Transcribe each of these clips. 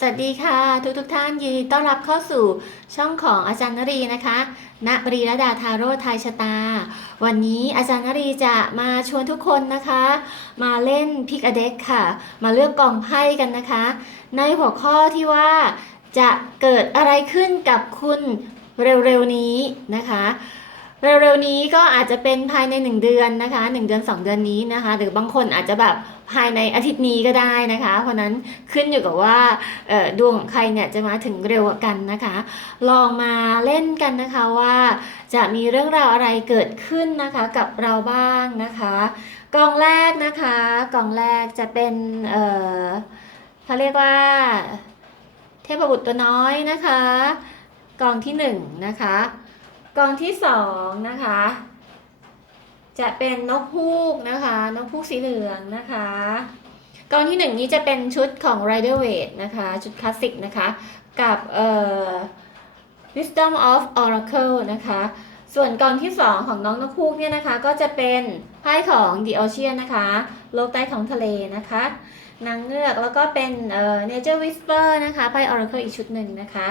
สวัสดีค่ะ ทุกทุกท่านยินดีต้อนรับเข้าสู่ช่องของอาจารย์นรีนะคะณบรีระดาทาโร่ไทยชะตา วันนี้อาจารย์นรีจะมาชวนทุกคนนะคะ มาเล่นพิกอเด็กค่ะ มาเลือกกองไพ่กันนะคะ ในหัวข้อที่ว่าจะเกิดอะไรขึ้นกับคุณเร็วๆนี้นะคะเร็วๆนี้ก็อาจจะเป็นภายใน 1 เดือนนะคะ 1 เดือน 2 เดือนนี้นะคะ หรือบางคนอาจจะแบบ ภายในอาทิตย์นี้ก็ได้นะคะ เพราะนั้นขึ้นอยู่กับว่าดวงของใครเนี่ยจะมาถึงเร็วกันนะคะ ลองมาเล่นกันนะคะว่าจะมีเรื่องราวอะไรเกิดขึ้นนะคะกับเราบ้างนะคะกองแรกนะคะกองแรกจะเป็นเออเขาเรียกว่า เทพบุตรตัวน้อยนะคะกองที่หนึ่งนะคะกองที่สองนะคะ จะเป็นนกฮูกนะคะ นกฮูกสีเหลืองนะคะกองที่หนึ่งนี้จะเป็นชุดของ Rider Waite นะคะ ชุดคลาสสิกนะคะ กับเอ่อ Wisdom of Oracle นะคะ ส่วนกองที่สองของน้องนกฮูกเนี่ยนะคะ ก็จะเป็นไพ่ของ The Ocean นะคะ โลกใต้ท้องทะเลนะคะนางเงือกแล้วก็เป็นเอ่อ Nature Whisper นะคะไพ่ Oracle อีกชุดหนึ่งนะคะ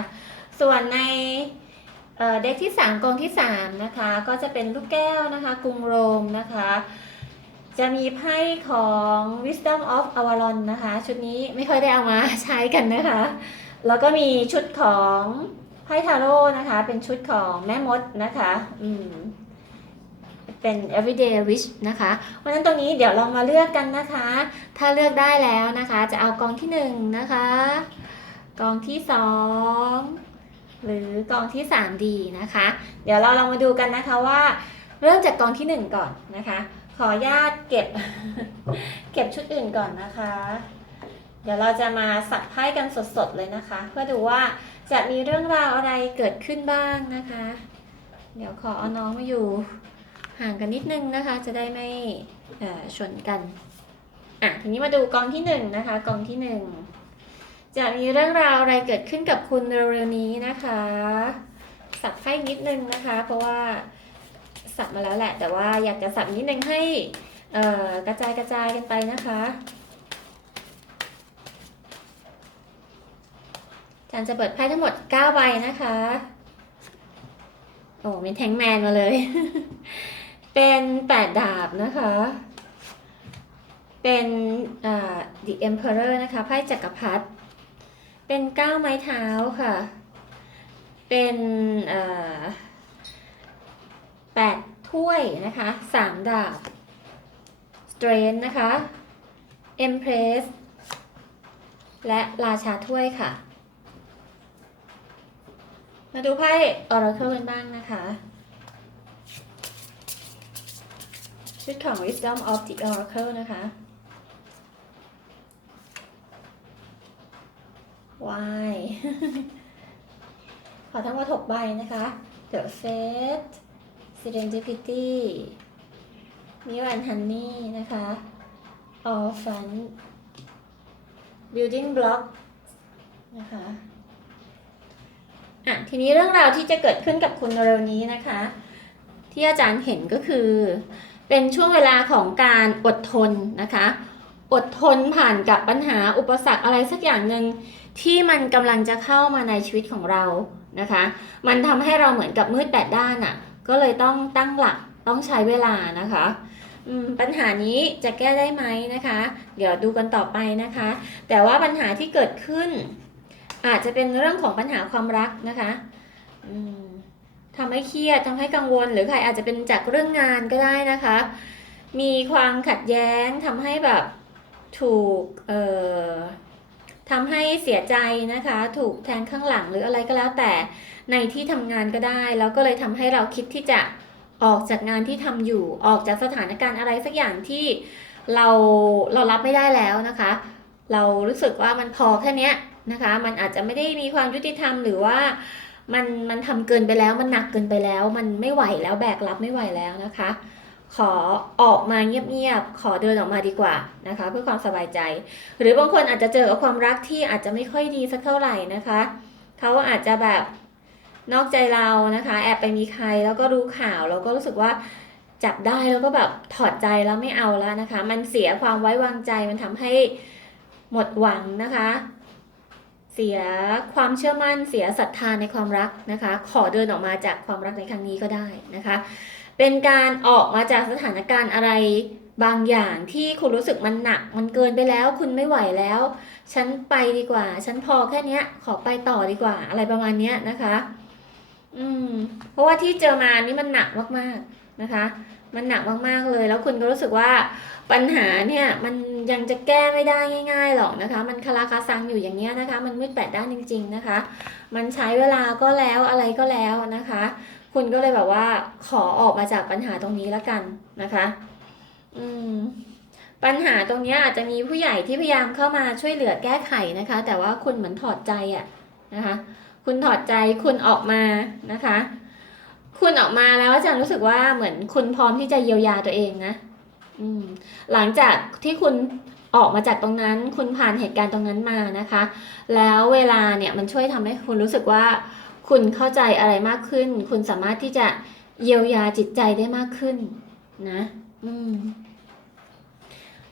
ส่วนใน เด็กที่3กองที่3นะคะก็จะเป็นลูกแก้วนะคะกรุงโรมนะคะ จะมีไพ่ของ Wisdom of Avalon นะคะ ชุดนี้ไม่ค่อยได้เอามาใช้กันนะคะ แล้วก็มีชุดของไพ่ทาโร่นะคะ เป็นชุดของแม่มดนะคะอืมเป็น everyday wish นะคะเพราะฉะนั้นตรงนี้เดี๋ยวลองมาเลือกกันนะคะ ถ้าเลือกได้แล้วนะคะ จะเอากองที่1นะคะ กองที่2 หรือกองที่3ดีนะคะ เดี๋ยวเราลองมาดูกันนะคะว่า เริ่มจากกองที่ 1 ก่อนนะคะ ขออนุญาตเก็บ เก็บชุดอื่นก่อนนะคะ เดี๋ยวเราจะมาสับไพ่กันสดๆเลยนะคะ เพื่อดูว่าจะมีเรื่องราวอะไรเกิดขึ้นบ้างนะคะ เดี๋ยวขอเอาน้องมาอยู่ห่างกันนิดนึงนะคะ จะได้ไม่ชนกันอะทีนี้มาดูกองที่หนึ่งนะคะกองที่หนึ่ง จะมีเรื่องราวอะไรเกิดขึ้นกับคุณเร็วๆนี้นะคะ สับไพ่นิดนึงนะคะ เพราะว่าสับมาแล้วแหละ แต่ว่าอยากจะสับนิดนึงให้กระจายกระจายกันไปนะคะอาจารย์จะเปิดไพ่ทั้งหมด 9 ใบนะคะ โอ้มีแทงแมนมาเลย เป็นแปดดาบนะคะ เป็น The Emperor นะคะ ไพ่จักรพรรดิ เป็นก้าวไม้เท้าค่ะ เป็นแปดถ้วยนะคะสามดาบ Strength นะคะ Empress และราชาถ้วยค่ะ มาดูไพ่ Oracle กันบ้างนะคะชุดของ Wisdom of the Oracle นะคะ วายขอทั้งหมด6ใบนะคะ The Fate Serendipity New and Honey นะคะ Orphan Building Block นะคะ อะ ทีนี้เรื่องราวที่จะเกิดขึ้นกับคุณเร็วนี้นะคะ ที่อาจารย์เห็นก็คือ เป็นช่วงเวลาของการอดทนนะคะ อดทนผ่านกับปัญหาอุปสรรคอะไรสักอย่างหนึ่ง ที่มันกำลังจะเข้ามาในชีวิตของเรานะคะ มันทำให้เราเหมือนกับมืดแปดด้านอะ่ะ ก็เลยต้องตั้งหลักต้องใช้เวลานะคะปัญหานี้จะแก้ได้ไหมนะคะ เดี๋ยวดูกันต่อไปนะคะ แต่ว่าปัญหาที่เกิดขึ้น อาจจะเป็นเรื่องของปัญหาความรักนะคะทำให้เครียดทำให้กังวล หรือใครอาจจะเป็นจากเรื่องงานก็ได้นะคะ มีความขัดแย้งทำให้แบบถูกเออ ทำให้เสียใจนะคะ ถูกแทงข้างหลังหรืออะไรก็แล้วแต่ในที่ทำงานก็ได้ แล้วก็เลยทำให้เราคิดที่จะออกจากงานที่ทำอยู่ออกจากสถานการณ์อะไรสักอย่างที่เราเรารับไม่ได้แล้วนะคะ เรารู้สึกว่ามันพอแค่นี้นะคะ มันอาจจะไม่ได้มีความยุติธรรมหรือว่ามันมันทำเกินไปแล้ว มันหนักเกินไปแล้ว มันไม่ไหวแล้วแบกรับไม่ไหวแล้วนะคะ ขอออกมาเงียบๆ ขอเดินออกมาดีกว่านะคะ เพื่อความสบายใจ หรือบางคนอาจจะเจอกับความรักที่อาจจะไม่ค่อยดีสักเท่าไหร่นะคะเขาอาจจะแบบนอกใจเรานะคะ แอบไปมีใครแล้วก็รู้ข่าวแล้วก็รู้สึกว่าจับได้แล้วก็แบบถอดใจแล้วไม่เอาแล้วนะคะ มันเสียความไว้วางใจมันทำให้หมดหวังนะคะ เสียความเชื่อมั่นเสียศรัทธาในความรักนะคะ ขอเดินออกมาจากความรักในครั้งนี้ก็ได้นะคะ เป็นการออกมาจากสถานการณ์อะไรบางอย่างที่คุณรู้สึกมันหนัก มันเกินไปแล้ว คุณไม่ไหวแล้ว ฉันไปดีกว่า ฉันพอแค่เนี้ย ขอไปต่อดีกว่า อะไรประมาณเนี้ยนะคะ อืม เพราะว่าที่เจอมานี่มันหนักมากๆนะคะ มันหนักมากๆเลย แล้วคุณก็รู้สึกว่าปัญหาเนี่ยมันยังจะแก้ไม่ได้ง่าย ๆหรอกนะคะ มันคาราคาซังอยู่อย่างเงี้ยนะคะ มันมืดแปดด้านจริง ๆนะคะ มันใช้เวลาก็แล้วอะไรก็แล้วนะคะ คุณก็เลยแบบว่า ขอออกมาจากปัญหาตรงนี้แล้วกันนะคะ อืมปัญหาตรงนี้อาจจะมีผู้ใหญ่ที่พยายามเข้ามาช่วยเหลือแก้ไขนะคะ แต่ว่าคุณเหมือนถอดใจอะนะคะ คุณถอดใจคุณออกมานะคะ คุณออกมาแล้วอาจารย์รู้สึกว่าเหมือนคุณพร้อมที่จะเยียวยาตัวเองนะอืมหลังจากที่คุณออกมาจากตรงนั้น คุณผ่านเหตุการณ์ตรงนั้นมานะคะ แล้วเวลาเนี่ยมันช่วยทำให้คุณรู้สึกว่า คุณเข้าใจอะไรมากขึ้น คุณสามารถที่จะเยียวยาจิตใจได้มากขึ้นนะอืม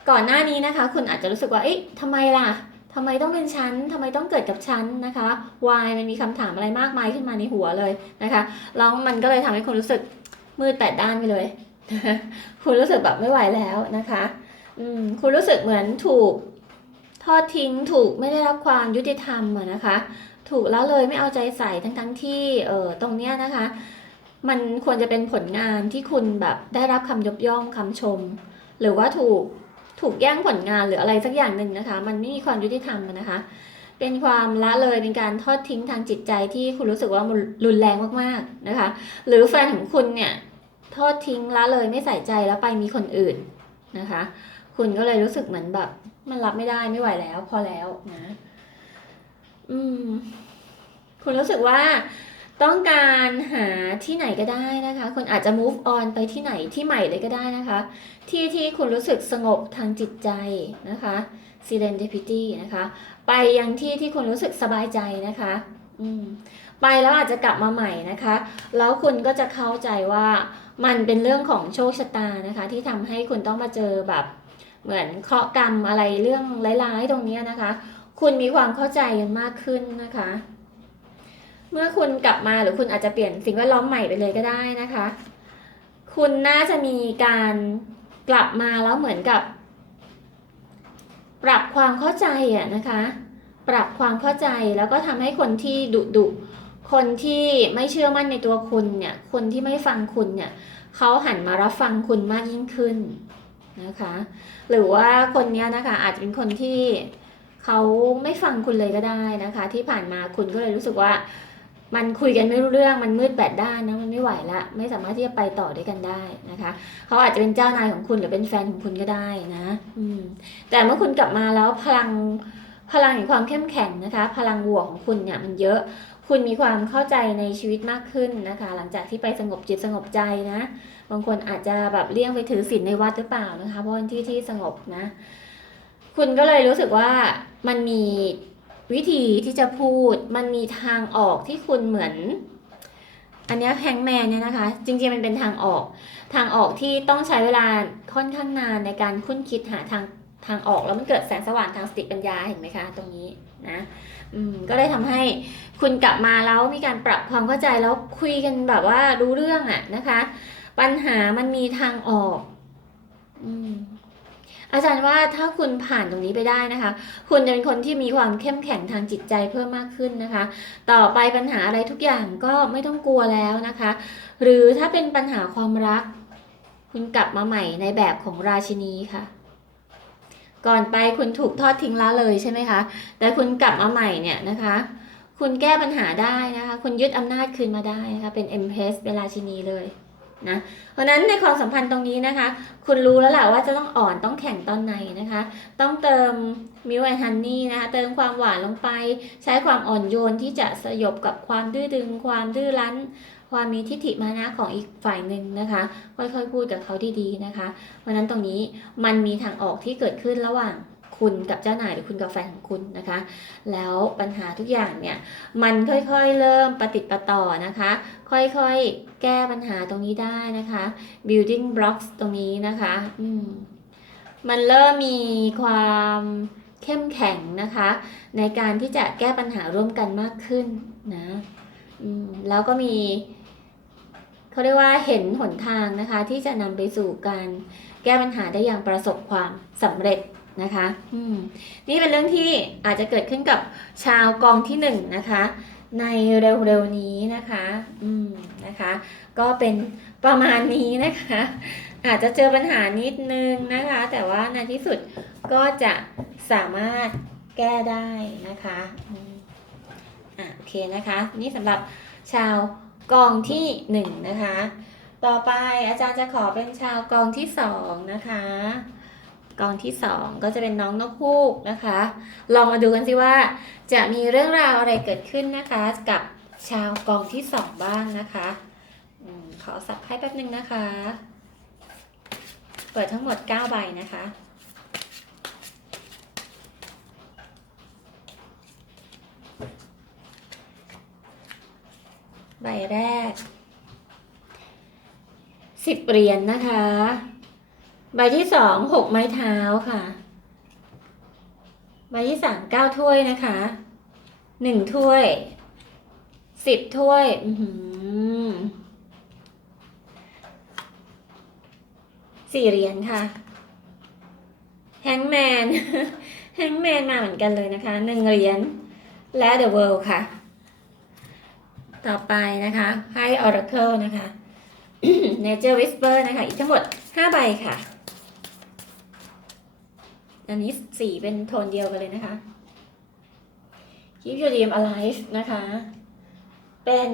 ก่อนหน้านี้นะคะ คุณอาจจะรู้สึกว่า เอ๊ะทำไมล่ะทำไมต้องเป็นฉันทำไมต้องเกิดกับฉันนะคะ why มันมีคำถามอะไรมากมายขึ้นมาในหัวเลยนะคะ แล้วมันก็เลยทำให้คุณรู้สึกมืดแปดด้านไปเลย คุณรู้สึกแบบไม่ไหวแล้วนะคะอืมคุณรู้สึกเหมือนถูกทอดทิ้งถูกไม่ได้รับความยุติธรรมอะนะคะ ถูกแล้วเลยไม่เอาใจใส่ทั้งทั้งๆที่เออตรงเนี้ยนะคะ มันควรจะเป็นผลงานที่คุณแบบได้รับคำยกย่องคำชม หรือว่าถูกถูกแย่งผลงานหรืออะไรสักอย่างหนึ่งนะคะ มันไม่มีความยุติธรรมนะคะ เป็นความละเลยเป็นการทอดทิ้งทางจิตใจที่คุณรู้สึกว่ามันรุนแรงมากๆนะคะ หรือแฟนของคุณเนี่ยทอดทิ้งละเลยไม่ใส่ใจแล้วไปมีคนอื่นนะคะ คุณก็เลยรู้สึกเหมือนแบบ มันรับไม่ได้ไม่ไหวแล้ว พอแล้วนะ อืม คุณรู้สึกว่าต้องการหาที่ไหนก็ได้นะคะ คุณอาจจะ move on ไปที่ไหนที่ใหม่เลยก็ได้นะคะ ที่ที่คุณรู้สึกสงบทางจิตใจนะคะ serendipity นะคะ ไปยังที่ที่คุณรู้สึกสบายใจนะคะอืมไปแล้วอาจจะกลับมาใหม่นะคะ แล้วคุณก็จะเข้าใจว่ามันเป็นเรื่องของโชคชะตานะคะ ที่ทำให้คุณต้องมาเจอแบบเหมือนเคราะห์กรรมอะไรเรื่องร้ายๆตรงนี้นะคะ คุณมีความเข้าใจกันมากขึ้นนะคะ เมื่อคุณกลับมาหรือคุณอาจจะเปลี่ยนสิ่งแวดล้อมใหม่ไปเลยก็ได้นะคะ คุณน่าจะมีการกลับมาแล้วเหมือนกับ ปรับความเข้าใจอะนะคะ ปรับความเข้าใจแล้วก็ทำให้คนที่ดุดุคนที่ไม่เชื่อมั่นในตัวคุณเนี่ย คนที่ไม่ฟังคุณเนี่ยเขาหันมารับฟังคุณมากยิ่งขึ้นนะคะ หรือว่าคนนี้นะคะอาจจะเป็นคนที่เขาไม่ฟังคุณเลยก็ได้นะคะ ที่ผ่านมาคุณก็เลยรู้สึกว่า มันคุยกันไม่รู้เรื่องมันมืดแปดด้านนะมันไม่ไหวละไม่สามารถที่จะไปต่อด้วยกันได้นะคะเขาอาจจะเป็นเจ้านายของคุณหรือเป็นแฟนของคุณก็ได้นะอืมแต่เมื่อคุณกลับมาแล้วพลังพลังแห่งความเข้มแข็งนะคะ พลังบวกของคุณเนี่ยมันเยอะคุณมีความเข้าใจในชีวิตมากขึ้นนะคะ หลังจากที่ไปสงบจิตสงบใจนะ บางคนอาจจะแบบเลี่ยงไปถือศีลในวัดหรือเปล่านะคะเพราะเป็นที่ที่สงบนะ คุณก็เลยรู้สึกว่ามันมี วิธีที่จะพูดมันมีทางออกที่คุณเหมือน อันนี้แฮงแมนเนี่ยนะคะ จริงๆมันเป็นทางออก ทางออกที่ต้องใช้เวลาค่อนข้างนานในการคุ้นคิดหาทางทางออกแล้วมันเกิดแสงสว่างทางสติปัญญาเห็นไหมคะ ตรงนี้นะก็เลยทำให้คุณกลับมาแล้วมีการปรับความเข้าใจแล้วคุยกันแบบว่ารู้เรื่องอะนะคะ ปัญหามันมีทางออก อืม อาจารย์ว่าถ้าคุณผ่านตรงนี้ไปได้นะคะ คุณจะเป็นคนที่มีความเข้มแข็งทางจิตใจเพิ่มมากขึ้นนะคะ ต่อไปปัญหาอะไรทุกอย่างก็ไม่ต้องกลัวแล้วนะคะ หรือถ้าเป็นปัญหาความรัก คุณกลับมาใหม่ในแบบของราชินีค่ะก่อนไปคุณถูกทอดทิ้งละเลยใช่ไหมคะ แต่คุณกลับมาใหม่เนี่ยนะคะ คุณแก้ปัญหาได้นะคะ คุณยึดอำนาจคืนมาได้นะคะ เป็นเอ็มเพสเป็นราชินีเลย นะเพราะนั้นในความสัมพันธ์ตรงนี้นะคะ คุณรู้แล้วแหละว่าจะต้องอ่อนต้องแข็งตอนไหนนะคะ ต้องเติมมิวแอนฮันนี่นะคะเติมความหวานลงไป ใช้ความอ่อนโยนที่จะสยบกับความดื้อดึง ความดื้อรั้น ความมีทิฏฐิมานะของอีกฝ่ายหนึ่งนะคะ ค่อยๆพูดกับเขาดีๆนะคะ เพราะนั้นตรงนี้มันมีทางออกที่เกิดขึ้นระหว่าง คุณกับเจ้านายหรือคุณกับแฟนของคุณนะคะ แล้วปัญหาทุกอย่างเนี่ยมันค่อยๆเริ่มปฏิดประต่อนะคะ ค่อยๆแก้ปัญหาตรงนี้ได้นะคะ building blocks ตรงนี้นะคะอืมมันเริ่มมีความเข้มแข็งนะคะ ในการที่จะแก้ปัญหาร่วมกันมากขึ้นนะแล้วก็มีเขาเรียกว่าเห็นหนทางนะคะ ที่จะนำไปสู่การแก้ปัญหาได้อย่างประสบความสำเร็จ นะคะอืมนี่เป็นเรื่องที่อาจจะเกิดขึ้นกับชาวกองที่หนึ่งนะคะ ในเร็วๆนี้นะคะอืมนะคะ ก็เป็นประมาณนี้นะคะ อาจจะเจอปัญหานิดนึงนะคะ แต่ว่าในที่สุดก็จะสามารถแก้ได้นะคะอืมอะโอเคนะคะ นี่สำหรับชาวกองที่หนึ่งนะคะ ต่อไปอาจารย์จะขอเป็นชาวกองที่สองนะคะ กองที่สองก็จะเป็นน้องนกฮูกนะคะ ลองมาดูกันสิว่า จะมีเรื่องราวอะไรเกิดขึ้นนะคะ กับชาวกองที่สองบ้างนะคะอขอสับให้แป๊บนึงนะคะ เปิดทั้งหมด 9 ใบนะคะใบแรกสิบเหรียญนนะคะ ใบที่สองหกไม้เท้าค่ะ ใบที่สามเก้าถ้วยนะคะหนึ่งถ้วยสิบถ้วยสี่เหรียญค่ะ แฮงแมน แฮงแมนมาเหมือนกันเลยนะคะหนึ่งเหรียญและ The World ค่ะ ต่อไปนะคะให้ Oracle นะคะ Nature Whisper นะคะ อีกทั้งหมด 5 ใบค่ะ อันนี้สีเป็นโทนเดียวกันเลยนะคะ Keep your dream alive นะคะ เป็น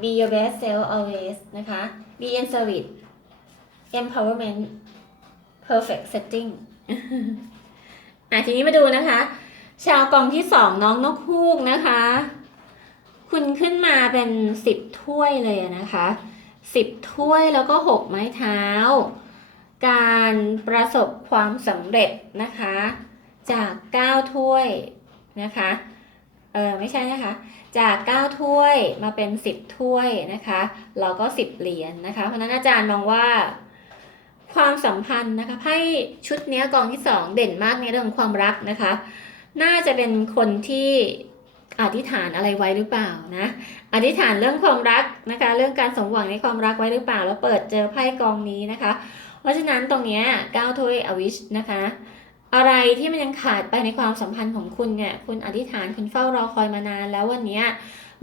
be your best self always นะคะ be in service empowerment perfect setting อะทีนี้มาดูนะคะ ชาวกองที่สองน้องนกฮูกนะคะ คุณขึ้นมาเป็นสิบถ้วยเลยนะคะสิบถ้วยแล้วก็หกไม้เท้า การประสบความสำเร็จนะคะ จากเก้าถ้วยนะคะเออไม่ใช่นะคะ จาก 9 ถ้วยมาเป็น 10 ถ้วยนะคะแล้วก็ 10 เหรียญนะคะ เพราะนั้นอาจารย์มองว่าความสัมพันธ์นะคะไพ่ชุดนี้กองที่ 2 เด่นมากในเรื่องความรักนะคะ น่าจะเป็นคนที่อธิษฐานอะไรไว้หรือเปล่านะอธิษฐานเรื่องความรักนะคะ เรื่องการสมหวังในความรักไว้หรือเปล่า แล้วเปิดเจอไพ่กองนี้นะคะ ราะฉะนั้นตรงนี้ย9ถ้วยอวิชนะคะ อะไรที่มันยังขาดไปในความสัมพันธ์ของคุณเนี่ยคุณอธิษฐานคุณเฝ้ารอคอยมานานแล้ววันนี้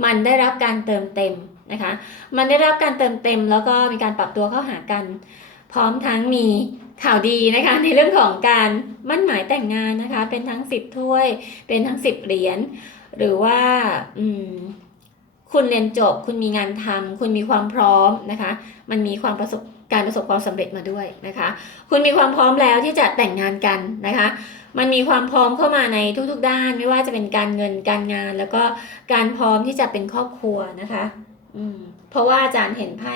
มันได้รับการเติมเต็มนะคะ มันได้รับการเติมเต็ม แล้วก็มีการปรับตัวเข้าหากัน พร้อมทั้งมีข่าวดีนะคะในเรื่องของการมั่นหมายแต่งงานนะคะ เป็นทั้ง10ถ้วย เป็นทั้ง10เหรียญหรือว่าอืมคุณเรียนจบ คุณมีงานทำคุณมีความพร้อมนะคะ มันมีความประสบ การประสบความสำเร็จมาด้วยนะคะ คุณมีความพร้อมแล้วที่จะแต่งงานกันนะคะ มันมีความพร้อมเข้ามาในทุกๆด้าน ไม่ว่าจะเป็นการเงินการงาน แล้วก็การพร้อมที่จะเป็นครอบครัวนะคะอืมเพราะว่าอาจารย์เห็นไพ่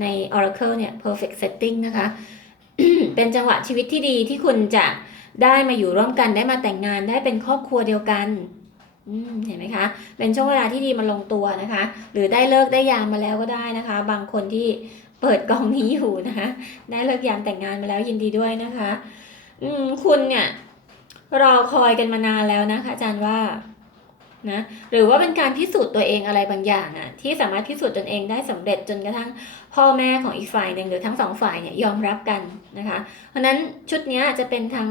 ใน Oracle เนี่ย perfect setting นะคะ เป็นจังหวะชีวิตที่ดีที่คุณจะได้มาอยู่ร่วมกันได้มาแต่งงานได้เป็นครอบครัวเดียวกันเห็นไหมคะ เป็นช่วงเวลาที่ดีมาลงตัวนะคะ หรือได้เลิกได้ยามมาแล้วก็ได้นะคะ บางคนที่ เปิดกองนี้อยู่นะคะได้เลิกยามแต่งงานมาแล้วยินดีด้วยนะคะ อืมคุณเนี่ยรอคอยกันมานานแล้วนะคะอาจารย์ว่านะหรือว่าเป็นการพิสูจน์ตัวเองอะไรบางอย่างอะที่สามารถพิสูจน์ตนเองได้สำเร็จจนกระทั่งพ่อแม่ของอีกฝ่ายหนึ่งหรือทั้งสองฝ่ายเนี่ยยอมรับกันนะคะ เพราะนั้นชุดนี้จะเป็นทั้ง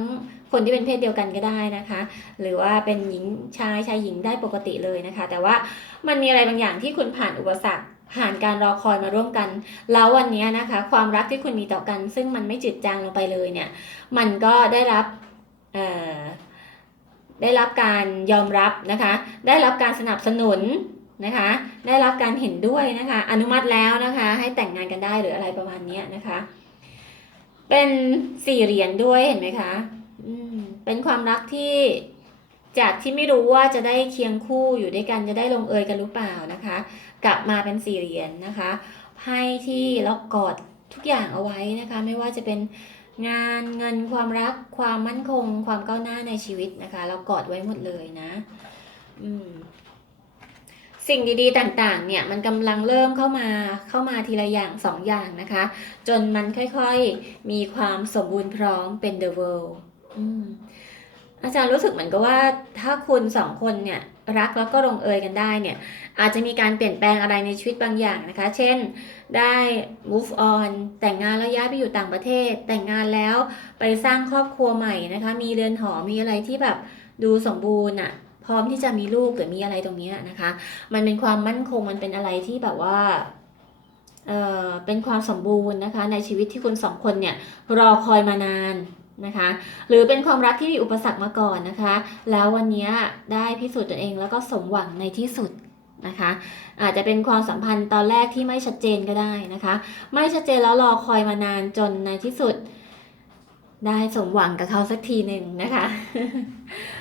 คนที่เป็นเพศเดียวกันก็ได้นะคะ หรือว่าเป็นหญิงชายชายหญิงได้ปกติเลยนะคะ แต่ว่ามันมีอะไรบางอย่างที่คุณผ่านอุปสรรค ผ่านการรอคอยมาร่วมกัน แล้ววันนี้นะคะ ความรักที่คุณมีต่อกัน ซึ่งมันไม่จืดจางลงไปเลยเนี่ย มันก็ได้รับได้รับการยอมรับนะคะ ได้รับการสนับสนุนนะคะ ได้รับการเห็นด้วยนะคะ อนุมัติแล้วนะคะ ให้แต่งงานกันได้หรืออะไรประมาณนี้นะคะ เป็นสี่เหรียญด้วยเห็นไหมคะมเป็นความรักที่จากที่ไม่รู้ว่าจะได้เคียงคู่อยู่ด้วยกันจะได้ลงเอยกันหรือเปล่านะคะ กลับมาเป็นสี่เหรียญนะคะไพ่ที่ล็อกอดทุกอย่างเอาไว้นะคะ ไม่ว่าจะเป็นงานเงินความรักความมั่นคง ความก้าวหน้าในชีวิตนะคะ เรากอดไว้หมดเลยนะอืมสิ่งดีๆต่างๆ เนี่ยมันกำลังเริ่มเข้ามาเข้ามาทีละอย่างสองอย่างนะคะ จนมันค่อยๆมีความสมบูรณ์พร้อมเป็น the world ออาจารย์รู้สึกเหมือนกับว่าถ้าคุณสองคนเนี่ย รักแล้วก็ลงเอยกันได้เนี่ยอาจจะมีการเปลี่ยนแปลงอะไรในชีวิตบางอย่างนะคะ เช่นได้ move on แต่งงานแล้วย้ายไปอยู่ต่างประเทศ แต่งงานแล้วไปสร้างครอบครัวใหม่นะคะ มีเรือนหอมีอะไรที่แบบดูสมบูรณ์อะ่ะพร้อมที่จะมีลูกหรือมีอะไรตรงเนี้ยนะคะ มันเป็นความมั่นคงมันเป็นอะไรที่แบบว่าเออเป็นความสมบูรณ์นะคะ ในชีวิตที่คุณสองคนเนี่ยรอคอยมานาน นะคะหรือเป็นความรักที่มีอุปสรรคมาก่อนนะคะ แล้ววันนี้ได้พิสูจน์ตนเองแล้วก็สมหวังในที่สุดนะคะ อาจจะเป็นความสัมพันธ์ตอนแรกที่ไม่ชัดเจนก็ได้นะคะ ไม่ชัดเจนแล้วรอคอยมานานจนในที่สุด ได้สมหวังกับเขาสักทีหนึ่งนะคะ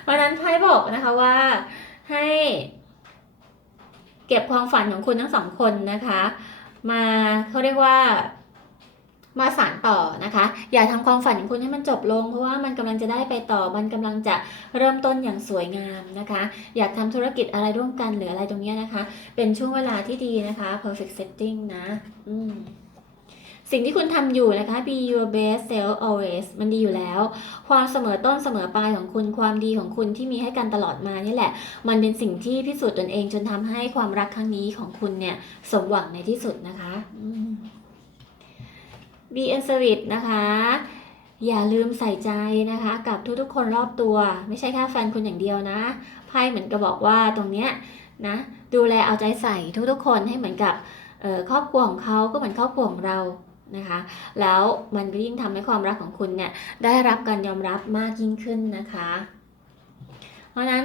เพราะฉะนั้นไพ่บอกนะคะว่าให้เก็บความฝันของคุณทั้งสองคนนะคะ มาเขาเรียกว่า มาสานต่อนะคะ อย่าทำความฝันของคุณให้มันจบลง เพราะว่ามันกำลังจะได้ไปต่อ มันกำลังจะเริ่มต้นอย่างสวยงามนะคะ อยากทำธุรกิจอะไรร่วมกันหรืออะไรตรงนี้นะคะ เป็นช่วงเวลาที่ดีนะคะ perfect setting นะอืมสิ่งที่คุณทำอยู่นะคะ be your best self always มันดีอยู่แล้ว ความเสมอต้นเสมอปลายของคุณ ความดีของคุณที่มีให้กันตลอดมานี่แหละ มันเป็นสิ่งที่พิสูจน์ตนเองจนทำให้ความรักครั้งนี้ของคุณเนี่ยสมหวังในที่สุดนะคะอื be in service นะคะ อย่าลืมใส่ใจนะคะ กับทุกๆ คนรอบตัว ไม่ใช่แค่แฟนคุณอย่างเดียวนะไพ่เหมือนกับบอกว่าตรงเนี้ยนะดูแลเอาใจใส่ทุกๆ คนให้เหมือนกับครอบครัวของเขาก็เหมือนครอบครัวของเรานะคะ แล้วมันก็ยิ่งทำให้ความรักของคุณเนี่ยได้รับการยอมรับมากยิ่งขึ้นนะคะ เพราะฉะนั้น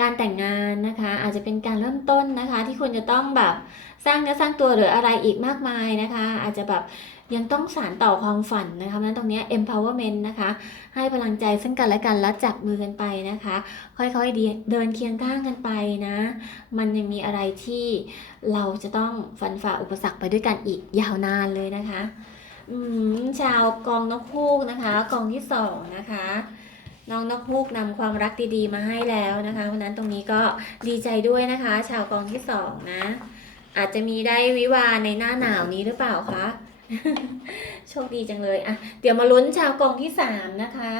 การแต่งงานนะคะ อาจจะเป็นการเริ่มต้นนะคะ ที่คุณจะต้องแบบสร้างเนื้อสร้างตัวหรืออะไรอีกมากมายนะคะ อาจจะแบบ ยังต้องสานต่อความฝันนะคะเพราะนั้นตรงนี้ empowerment นะคะ ให้พลังใจซึ่งกันและกันแล้วจับมือกันไปนะคะ ค่อยๆเดินเดินเคียงข้างกันไปนะ มันยังมีอะไรที่เราจะต้องฟันฝ่าอุปสรรคไปด้วยกันอีกยาวนานเลยนะคะอืมชาวกองนกฮูกนะคะ กองที่สองนะคะน้องนกฮูกนำความรักดีๆมาให้แล้วนะคะเพราะนั้นตรงนี้ก็ดีใจด้วยนะคะ ชาวกองที่สองนะ อาจจะมีได้วิวาในหน้าหนาวนี้หรือเปล่าคะ โชคดีจังเลยอะเดี๋ยวมาลุ้นชาวกองที่สามนะคะ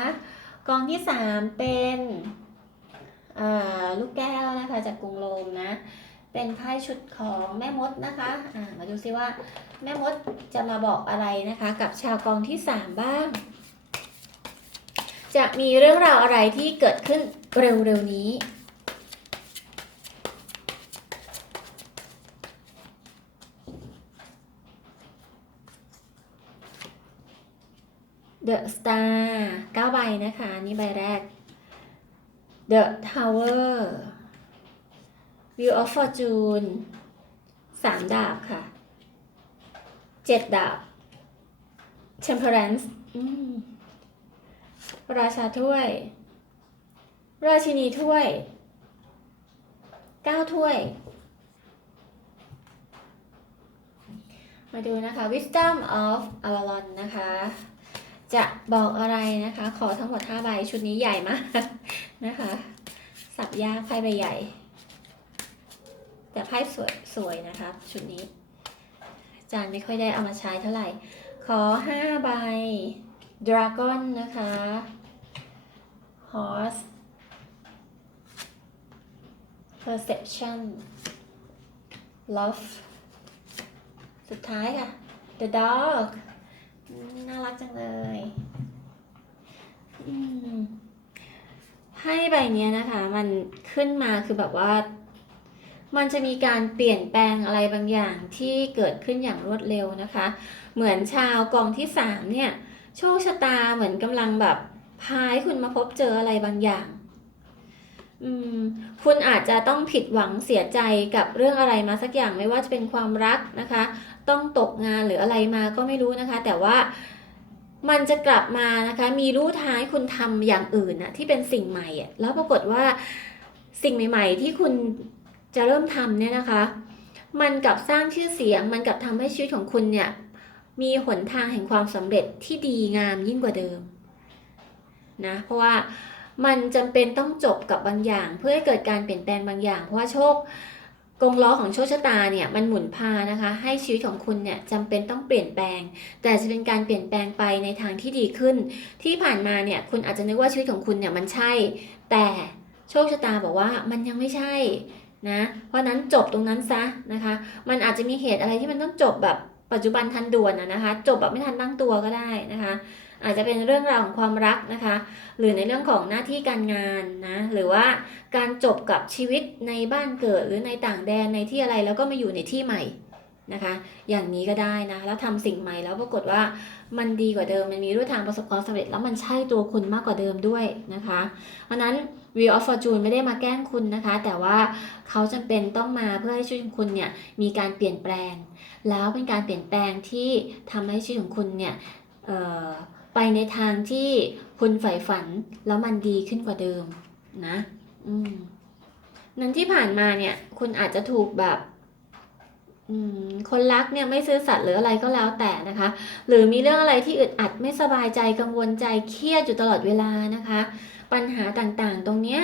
กองที่สามเป็นลูกแก้วนะคะจากกรุงโรมนะ เป็นไพ่ชุดของแม่มดนะคะอ่ามาดูซิว่าแม่มดจะมาบอกอะไรนะคะ กับชาวกองที่สามบ้าง จะมีเรื่องราวอะไรที่เกิดขึ้นเร็วๆนี้ The Star 9 ใบนะคะ นี่ใบแรก The Tower View of Fortune 3 ดาบค่ะ 7 ดาบ Temperance ราชาถ้วย ราชินีถ้วย 9 ถ้วย มาดูนะคะ Wisdom of Avalon นะคะ จะบอกอะไรนะคะ ขอทั้งหมด5ใบชุดนี้ใหญ่มากนะคะ สับยากไพ่ใบใหญ่ แต่ไพ่สวยสวยนะคะชุดนี้อาจารย์ไม่ค่อยได้เอามาใช้เท่าไหร่ ขอ5ใบ Dragon นะคะ Horse Perception Love สุดท้ายค่ะ The Dog อืม น่ารักจังเลยไพ่ใบนี้นะคะ มันขึ้นมาคือแบบว่า มันจะมีการเปลี่ยนแปลงอะไรบางอย่างที่เกิดขึ้นอย่างรวดเร็วนะคะ เหมือนชาวกองที่สามเนี่ย โชคชะตาเหมือนกำลังแบบพายคุณมาพบเจออะไรบางอย่างคุณอาจจะต้องผิดหวังเสียใจกับเรื่องอะไรมาสักอย่างไม่ว่าจะเป็นความรักนะคะ ต้องตกงานหรืออะไรมาก็ไม่รู้นะคะ แต่ว่ามันจะกลับมานะคะ มีรู้ท้ายคุณทำอย่างอื่นนะที่เป็นสิ่งใหม่อะแล้วปรากฏว่าสิ่งใหม่ ๆ ที่คุณจะเริ่มทำเนี่ยนะคะ มันกลับสร้างชื่อเสียง มันกลับทำให้ชีวิตของคุณเนี่ยมีหนทางแห่งความสำเร็จที่ดีงามยิ่งกว่าเดิมนะเพราะว่ามันจำเป็นต้องจบกับบางอย่าง เพื่อให้เกิดการเปลี่ยนแปลงบางอย่าง เพราะว่าโชค กงล้อของโชคชะตาเนี่ยมันหมุนพานะคะ ให้ชีวิตของคุณเนี่ยจำเป็นต้องเปลี่ยนแปลง แต่จะเป็นการเปลี่ยนแปลงไปในทางที่ดีขึ้น ที่ผ่านมาเนี่ยคุณอาจจะนึกว่าชีวิตของคุณเนี่ยมันใช่ แต่โชคชะตาบอกว่ามันยังไม่ใช่นะเพราะนั้นจบตรงนั้นซะนะคะ มันอาจจะมีเหตุอะไรที่มันต้องจบแบบปัจจุบันทันด่วนนะนะคะ จบแบบไม่ทันตั้งตัวก็ได้นะคะ อาจจะเป็นเรื่องราวของความรักนะคะ หรือในเรื่องของหน้าที่การงานนะหรือว่าการจบกับชีวิตในบ้านเกิดหรือในต่างแดนในที่อะไรแล้วก็มาอยู่ในที่ใหม่นะคะ อย่างนี้ก็ได้นะแล้วทำสิ่งใหม่แล้วปรากฏว่ามันดีกว่าเดิมมันมีรูปทางประสบความสำเร็จ แล้วมันใช่ตัวคุณมากกว่าเดิมด้วยนะคะเพราะนั้น Wheel of Fortune ไม่ได้มาแกล้งคุณนะคะ แต่ว่าเขาจำเป็นต้องมาเพื่อให้ชีวิตของคุณเนี่ยมีการเปลี่ยนแปลง แล้วเป็นการเปลี่ยนแปลงที่ทำให้ชีวิตของคุณเนี่ยเอ่อ ไปในทางที่คุณใฝ่ฝันแล้วมันดีขึ้นกว่าเดิมนะ อืมนั้นที่ผ่านมาเนี่ย คุณอาจจะถูกแบบคนรักเนี่ยไม่ซื่อสัตย์หรืออะไรก็แล้วแต่นะคะ หรือมีเรื่องอะไรที่อึดอัดไม่สบายใจกังวลใจเครียดอยู่ตลอดเวลานะคะ ปัญหาต่างๆ ตรงเนี้ย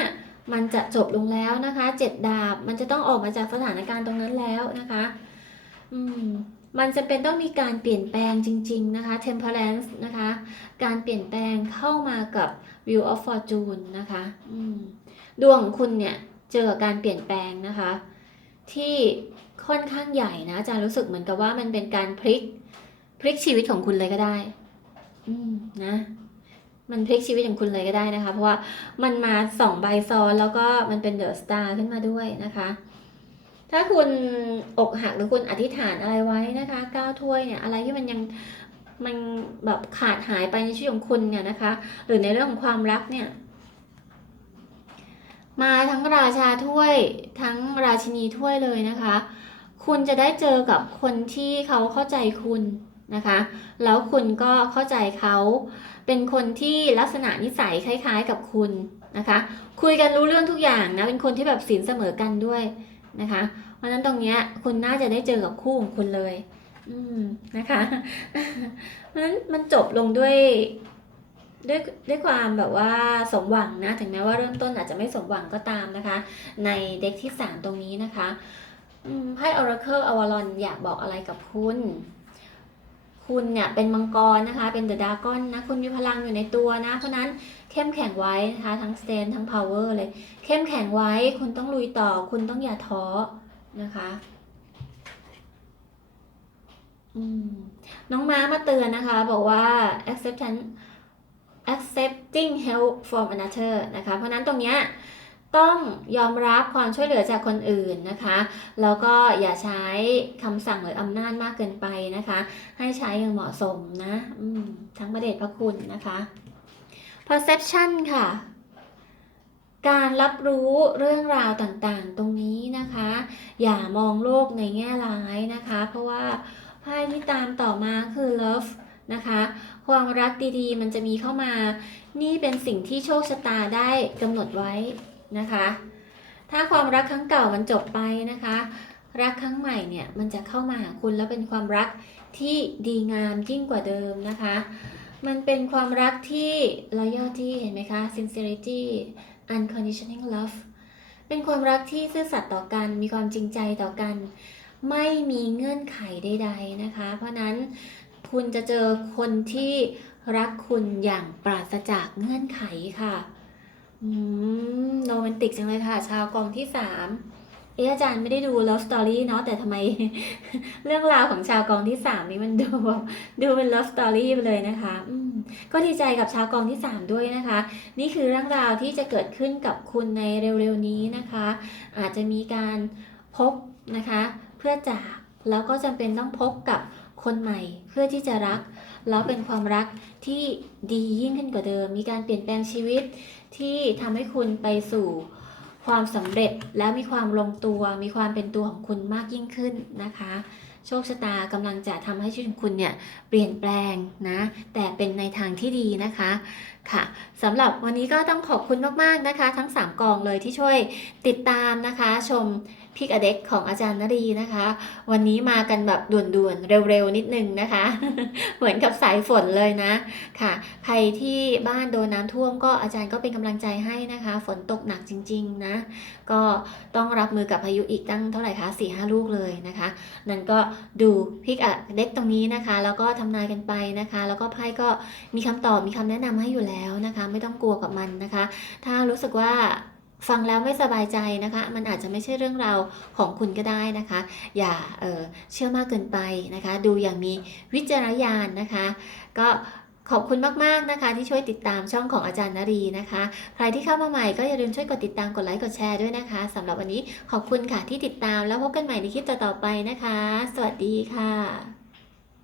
มันจะจบลงแล้วนะคะเจ็ดดาบมันจะต้องออกมาจากสถานการณ์ตรงนั้นแล้วนะคะ อืม มันจะเป็นต้องมีการเปลี่ยนแปลงจริง ๆ นะคะ temperance นะคะ การเปลี่ยนแปลงเข้ามากับ view of fortune นะคะดวงคุณเนี่ยเจอกับการเปลี่ยนแปลงนะคะ ที่ค่อนข้างใหญ่นะอาจารย์รู้สึกเหมือนกับว่ามันเป็นการพลิกพลิกชีวิตของคุณเลยก็ได้ อืมนะ มันพลิกชีวิตของคุณเลยก็ได้นะคะ เพราะว่ามันมาสองใบซ้อนแล้วก็มันเป็นเดอะสตาร์ขึ้นมาด้วยนะคะ ถ้าคุณอกหักหรือคุณอธิษฐานอะไรไว้นะคะก้าวถ้วยเนี่ยอะไรที่มันยังมันแบบขาดหายไปในชีวิตของคุณเนี่ยนะคะ หรือในเรื่องของความรักเนี่ย มาทั้งราชาถ้วยทั้งราชินีถ้วยเลยนะคะ คุณจะได้เจอกับคนที่เขาเข้าใจคุณนะคะ แล้วคุณก็เข้าใจเขาเป็นคนที่ลักษณะนิสัยคล้าย ๆ กับคุณนะคะ คุยกันรู้เรื่องทุกอย่างนะเป็นคนที่แบบศีลเสมอกันด้วย นะคะ เพราะฉะนั้นตรงเนี้ยคุณน่าจะได้เจอกับคู่ของคุณเลย อืมนะคะ เพราะฉะนั้นมันจบลงด้วยด้วยด้วยความแบบว่าสมหวังนะ ถึงแม้ว่าเริ่มต้นอาจจะไม่สมหวังก็ตามนะคะ ในเด็กที่ 3 ตรงนี้นะคะอืมไพ่ Oracle อวารอนอยากบอกอะไรกับคุณ คุณเนี่ยเป็นมังกรนะคะ เป็นเดอะดาก้อนนะ คุณมีพลังอยู่ในตัวนะ เพราะนั้นเข้มแข็งไว้นะคะ ทั้งสเตนทั้ง power เลย เข้มแข็งไว้ คุณต้องลุยต่อ คุณต้องอย่าท้อนะคะน้องม้ามาเตือนนะคะ บอกว่า acceptance accepting help from another นะคะ เพราะนั้นตรงเนี้ย ต้องยอมรับความช่วยเหลือจากคนอื่นนะคะ แล้วก็อย่าใช้คำสั่งหรืออำนาจมากเกินไปนะคะ ให้ใช้อย่างเหมาะสมนะมทั้งประเดชพระคุณนะคะ perception ค่ะ การรับรู้เรื่องราวต่างๆ ตรงนี้นะคะ อย่ามองโลกในแง่ร้ายนะคะ เพราะว่าไพ่ที่ตามต่อมาคือ love นะคะ ความรักดีๆ มันจะมีเข้ามา นี่เป็นสิ่งที่โชคชะตาได้กำหนดไว้ นะคะ ถ้าความรักครั้งเก่ามันจบไปนะคะ รักครั้งใหม่เนี่ยมันจะเข้ามาหาคุณแล้วเป็นความรักที่ดีงามยิ่งกว่าเดิมนะคะ มันเป็นความรักที่ loyalty เห็นไหมคะ sincerity unconditional love เป็นความรักที่ซื่อสัตย์ต่อกัน มีความจริงใจต่อกัน ไม่มีเงื่อนไขใดๆนะคะ เพราะนั้นคุณจะเจอคนที่รักคุณอย่างปราศจากเงื่อนไขค่ะ อืมโรแมนติกจังเลยค่ะ ชาวกองที่สามเอะอาจารย์ไม่ได้ดู Love Story เนาะแต่ทำไม เรื่องราวของชาวกองที่สามนี้มันดูแบบดูเป็น Love Story ไปเลยนะคะอืมก็ดีใจกับชาวกองที่สามด้วยนะคะ นี่คือเรื่องราวที่จะเกิดขึ้นกับคุณในเร็วๆนี้นะคะ อาจจะมีการพบนะคะ เพื่อจากแล้วก็จำเป็นต้องพบกับ คนใหม่เพื่อที่จะรัก แล้วเป็นความรักที่ดียิ่งขึ้นกว่าเดิม มีการเปลี่ยนแปลงชีวิตที่ทำให้คุณไปสู่ความสำเร็จและมีความลงตัว มีความเป็นตัวของคุณมากยิ่งขึ้นนะคะ โชคชะตากำลังจะทำให้ชีวิตคุณเนี่ยเปลี่ยนแปลงนะ แต่เป็นในทางที่ดีนะคะค่ะสำหรับวันนี้ก็ต้องขอบคุณมากๆนะคะ ทั้ง 3 กองเลยที่ช่วยติดตามนะคะชม พิกอเด็กของอาจารย์นรีนะคะ วันนี้มากันแบบด่วนๆ เร็วๆ นิดนึงนะคะ เหมือนกับสายฝนเลยนะค่ะ ใครที่บ้านโดนน้ำท่วมก็อาจารย์ก็เป็นกำลังใจให้นะคะ ฝนตกหนักจริง ๆ นะ ก็ต้องรับมือกับพายุอีกตั้งเท่าไหร่คะสี่ห้าลูกเลยนะคะ นั่นก็ดูพิกอเด็กตรงนี้นะคะ แล้วก็ทำนายกันไปนะคะ แล้วก็ไพ่ก็มีคำตอบมีคำแนะนำให้อยู่แล้วนะคะ ไม่ต้องกลัวกับมันนะคะ ถ้ารู้สึกว่า ฟังแล้วไม่สบายใจนะคะ มันอาจจะไม่ใช่เรื่องราวของคุณก็ได้นะคะ อย่าเเชื่อมากเกินไปนะคะ ดูอย่างมีวิจารณญาณนะคะ ก็ขอบคุณมาก ๆ นะคะ ที่ช่วยติดตามช่องของอาจารย์นรีนะคะ ใครที่เข้ามาใหม่ก็อย่าลืมช่วยกดติดตามกดไลค์กดแชร์ด้วยนะคะสำหรับวันนี้ขอบคุณค่ะที่ติดตามแล้วพบกันใหม่ในคลิปต่อๆไปนะคะ สวัสดีค่ะ